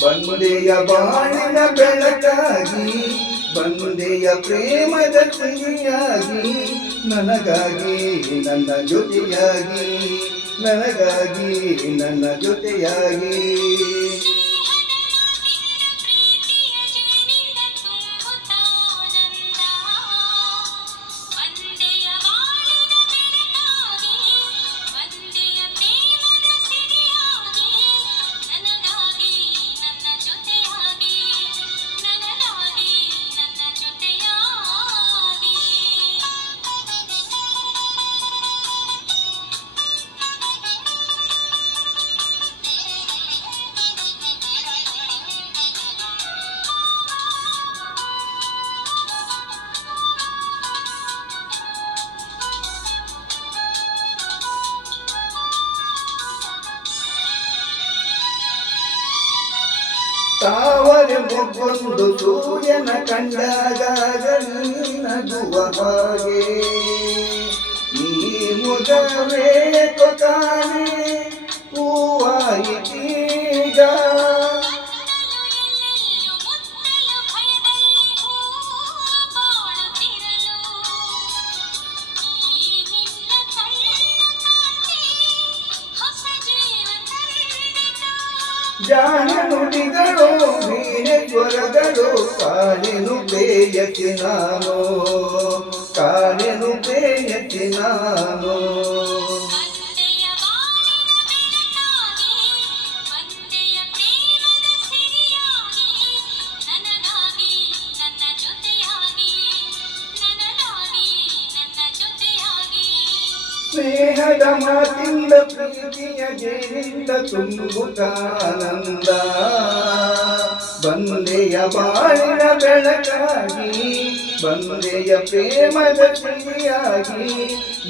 ಬಂದೆಯ ಬಾಳಿನ ಬೆಳಕಾಗಿ, ಬಂದೆಯ ಪ್ರೇಮದ ಸಿಹಿಯಾಗಿ, ನನಗಾಗಿ ನನ್ನ ಜೊತೆಯಾಗಿ, ನನಗಾಗಿ ನನ್ನ ಜೊತೆಯಾಗಿ. ತಾವರೆ ಮೊಗ್ಗೊಂದು ಸೂರ್ಯನ ಕಂಡಾಗ ನಗುವ ಹಾಗೆ, ಈ ಮೊಗವೇ ಕೊತಾನೆ ಹೂವಾಯಿತೀಗ. ಜಾಣ ನುಡಿಗಳು ವೀಣೆ ಸ್ವರಗಳು, ಕಾಣೆನು ಬೇಯತಿ ನಾನು, ಕಾಣೆನು ಬೇಯತಿ ನಾನು. ಸ್ನೇಹದ ಮಾತಿಂದ ಪ್ರೀತಿಯ ಜೇನಿಂದ ತುಂಬುತ್ತಾನಂದ, ಬಂದೆಯ ಬಾಳಿನ ಬೆಳಕಾಗಿ, ಬಂದೆಯ ಪ್ರೇಮದ ಸಿಹಿಯಾಗಿ,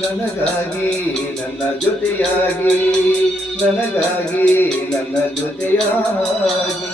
ನನಗಾಗಿ ನನ್ನ ಜೊತೆಯಾಗಿ, ನನಗಾಗಿ ನನ್ನ ಜೊತೆಯಾಗಿ.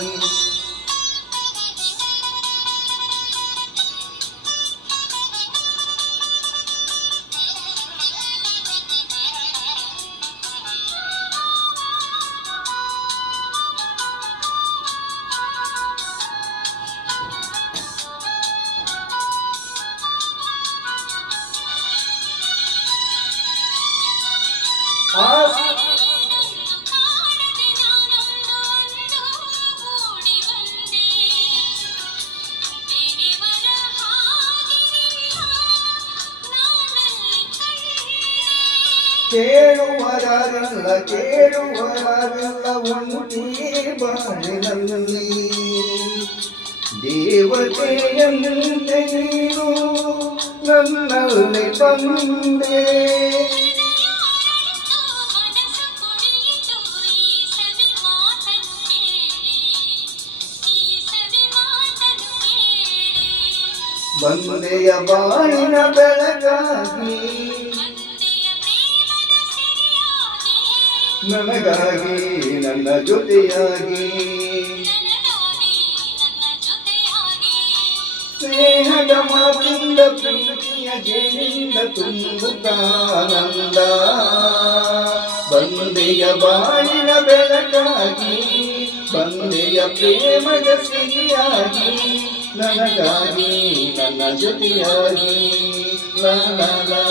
ಕೇಳುವರಲ್ಲ ಕೇಳುವರಲ್ಲ ಒಂಟಿ ಬಾಳಿನಲ್ಲಿ, ದೇವತೆಯಂತೆ ನೀನು ನನ್ನಲ್ಲಿ ಬಂದೆ. ಬಂದೆಯ ಬಾಳಿನ ಬೆಳಕಾಗಿ, ನನಗಾಗಿ ನನ್ನ ಜೊತೆಯಾಗಿ, ಸ್ನೇಹದ ಮಾತಿಂದ ಪ್ರೀತಿಯ ಜೇನಿಂದ ತುಂಬುತ್ತಾನಂದ, ಬಂದೆಯ ಬಾಳಿನ ಬೆಳಕಾಗಿ, ಬಂದೆಯ ಪ್ರೇಮದ ಸಿಹಿಯಾಗಿ, ನನಗಾಗಿ ನನ್ನ ಜೊತೆಯಾಗಿ. ಲಾ ಲಾ ಲಾ